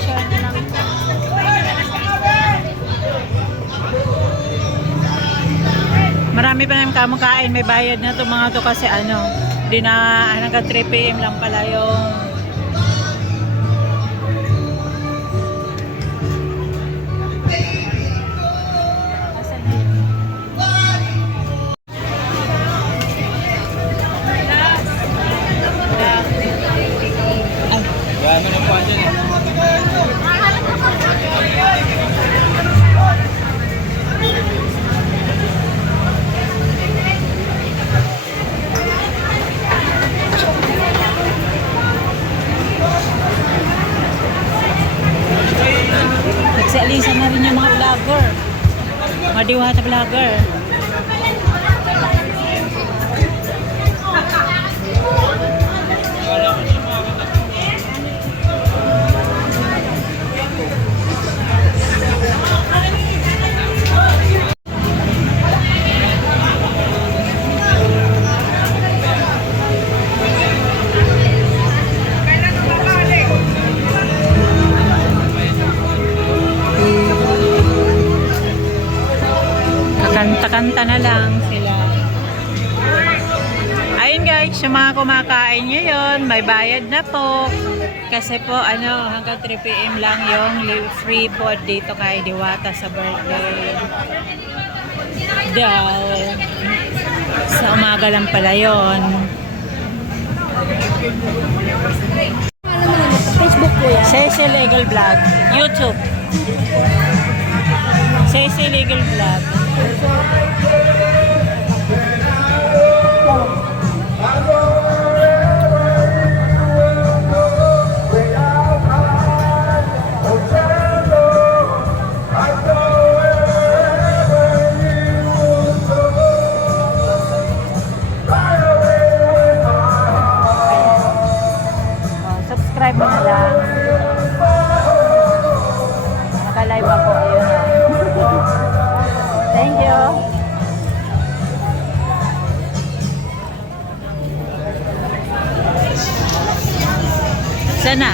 share na lang po. Marami pa naman kamakain, may bayad na to mga to kasi ano, di na hanggang 3 PM lang pala yung nagsialisa na rin yung mga vlogger. Mga Diwata vlogger. Kanta-kanta na lang sila. Ayun guys, yung mga kumakain ngayon, may bayad na po. Kasi po, ano, hanggang 3 PM lang yung free food dito kay Diwata sa birthday. Dahil sa umaga lang pala yun. Facebook po yan. Ceci Legal Vlog, YouTube. Ceci Legal Vlog. Subscribe mo na lang. Naka-live ako. Ayun na. Thank you. Sana.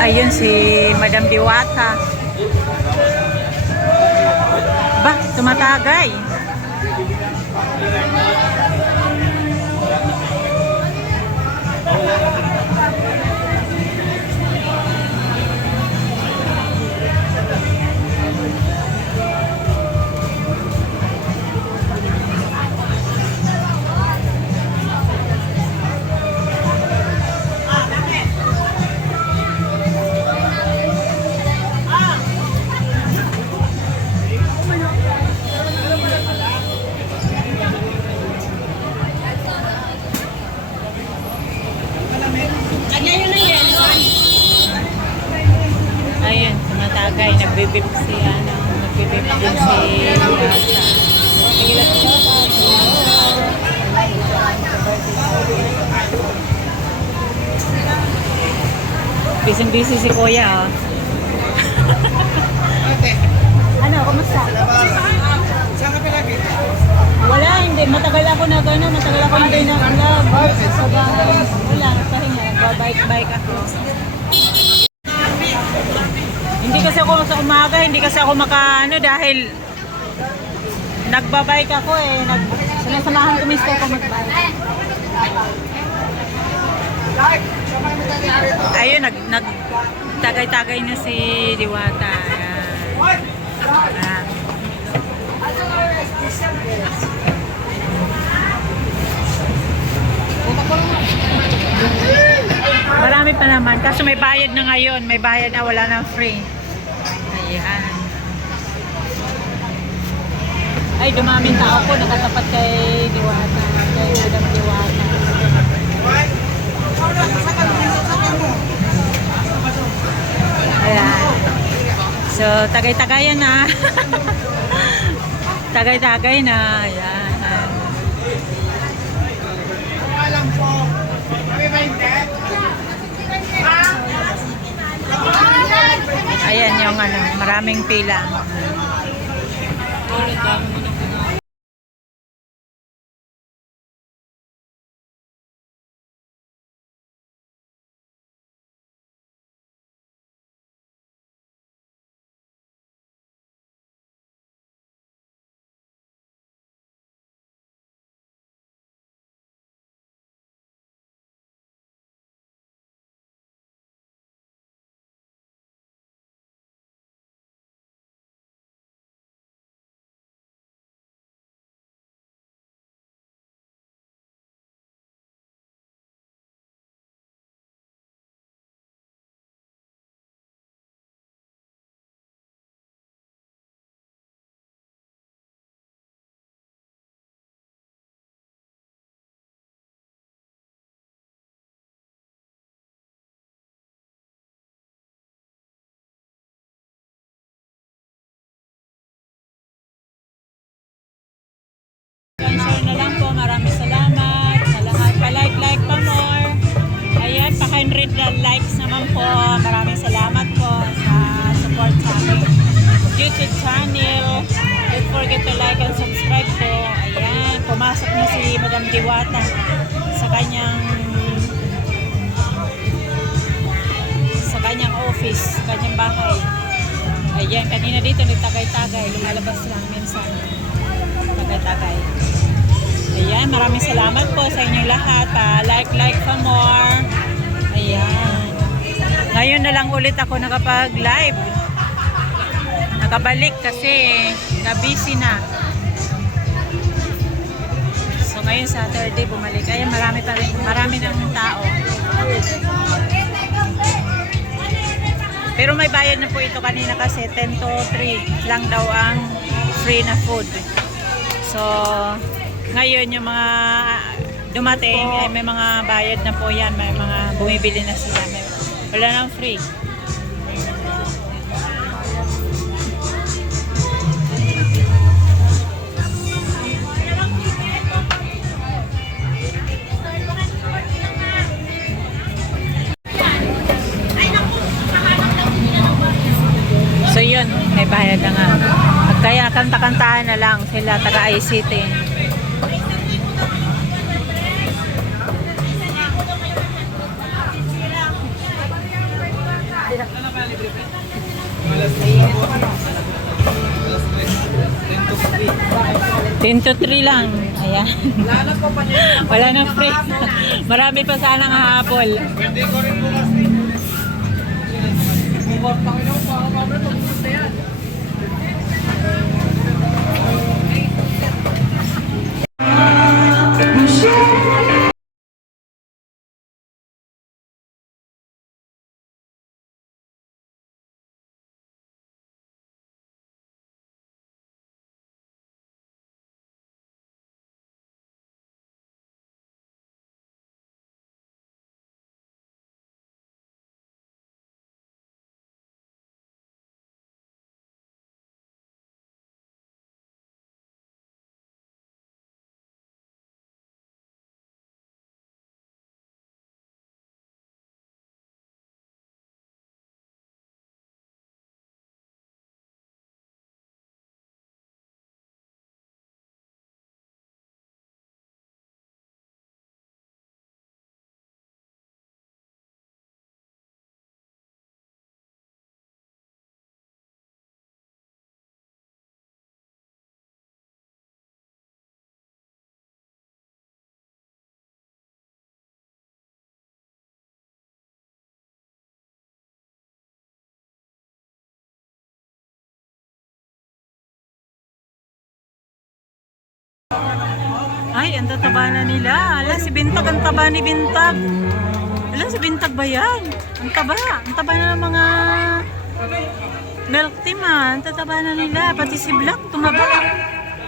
Ayun si Madam Diwata. Bah, tumatagay. Ayun, tumatagay. Nagbibip si, ano, nagbibip din si Diwata. Busy-busy si Kuya, oh. Ano, kumusta? Saan ka palagi? Wala, hindi. Matagal ako na gano'n. Matagal ako hindi na vlog. Sa bahay. Wala, nagpahinga. Nagbabike ako. Hindi kasi ako sa umaga, hindi kasi ako makaano dahil nagbabike ako eh. Sinasamahan ko mister ko magbike. Ayun, nagtagay-tagay na si Diwata. Ayan. Marami pa naman. Kaso may bayad na ngayon. May bayad na, wala na free. Ayan. Ay, dumaming tao po. Nakatapat kay Diwata. Kay Madam Diwata. Ayan. So, tagay-tagayan na. Tagay-tagay na. Ayan. Alam po. Kami ba hindi? Ayan yung ano, maraming pila. Share na lang po. Maraming salamat. Sa lahat. Pa-like pa more. Ayan, pa-100 likes naman po. Maraming salamat po sa support sa aming YouTube channel. Don't forget to like and subscribe po. Ayan, pumasok na si Madam Diwata sa kanyang office, sa kanyang bahay. Ayan, kanina dito nagtagay-tagay. Lumalabas lang minsan. Tagay-tagay. Ayan, maraming salamat po sa inyong lahat. Like pa more. Ayan. Ngayon na lang ulit ako nakapag-live. Nakabalik kasi na-busy na. So ngayon Saturday bumalik. Ayan, marami ng tao. Pero may bayad na po ito kanina kasi 10 to 3 lang daw ang free na food. So ngayon yung mga dumating ay may mga bayad na po yan. May mga bumibili na sila. Wala nang free. So yun, may bayad na nga. At kaya kanta-kantahan na lang sila taga ICT. Ten to 3 lang. Ayan. Wala na free. Marami pa sanang hahabol. Ay, ang tataba na nila. Ala, si Bintag, ang taba ni Bintag. Ala, si Bintag ba yan? Ang taba. Ang taba na ng mga milk team ah. Ang tataba na nila. Pati si Black, tumaba.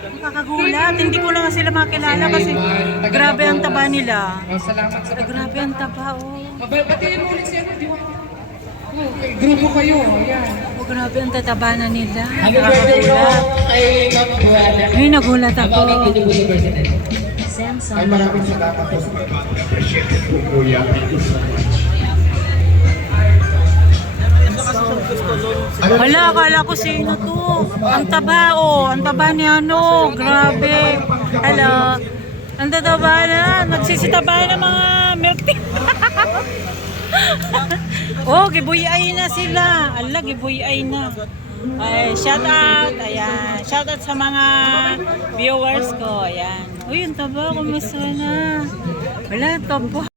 Nakakagulat. Hindi ko lang sila makilala kasi grabe ang taba nila. Ay, grabe ang taba, oh. Batiin mo ulit siya. Grupo kayo. Ayan. Oh, grabe ang tataba na nila. Ano pwede ko kay Ma'am Buwana? Ay, nagulat ako. Thank you po sa President. Ay, maraming salamat po sa pag-appreciate po, Kuya. Thank you so much. Wala, akala ko sino to. Ang taba, oh. Ang taba ni ano. Grabe. Hello. Ang tataba na. Nagsisitaba na mga milk tea. Oh, gibuyay na sila. Ala, gibuyay na. Ay, shout out. Ayan. Shout out sa mga viewers ko. Ayan. Uy, ang taba. Kumusta na? Wala, taba.